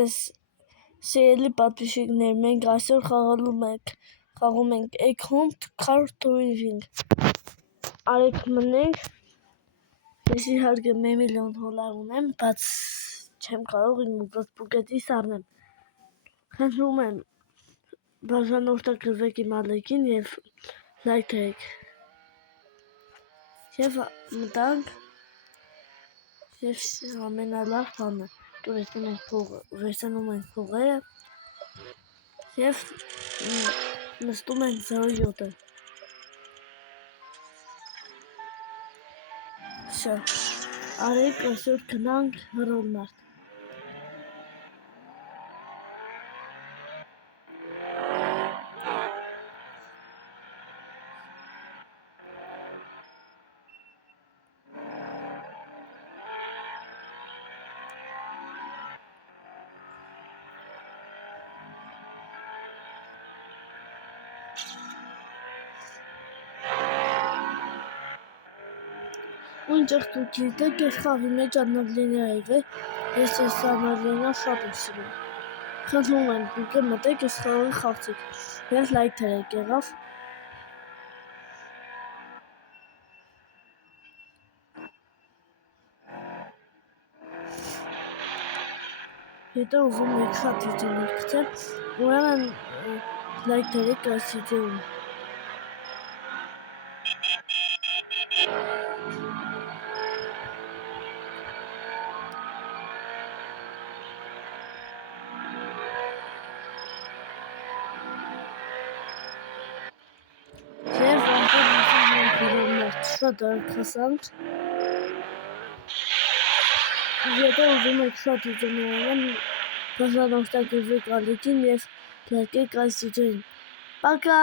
Սիրելի պատվիշիկներ, մենք այսօր խաղում ենք Egg-Hunt Cartooning։ Արեք մնենք, ես իհարկե $1 միլիոն ունեմ, բայց չեմ կարող իմ ուզած բուկետիս առնեմ։ Խնդրում եմ, բաժանորդագրվեք իմ ալիքին և լայք դրեք։ Եվ մտանք, և ամենալավ բանը, վերցնում ենք փողերը և նստում ենք 07-ը։ Շա, արեք այսօր գնանք հռոմնարդ։ Ու ինչեղ դուք գիտեք, ես խաղի մեջ աննավլիներ է, ես այս աննավլինը շատ եմ սիրում։ Խնդրում եմ, դուք մտեք ես խաղի խաղցեք, և լայք դրեք, եղավ։ Եթե ուզում եք շատ վիդեոներ գցել, ուրեմն լայք դրեք այս վիդեոն։ Եվ անտեղ շատ արքասանք։ Եթե ուզում եք շատ վիդեոներ անեմ, բաժանորդագրվեք ալիքին և լայքեք այս վիդեոին։ Պակա!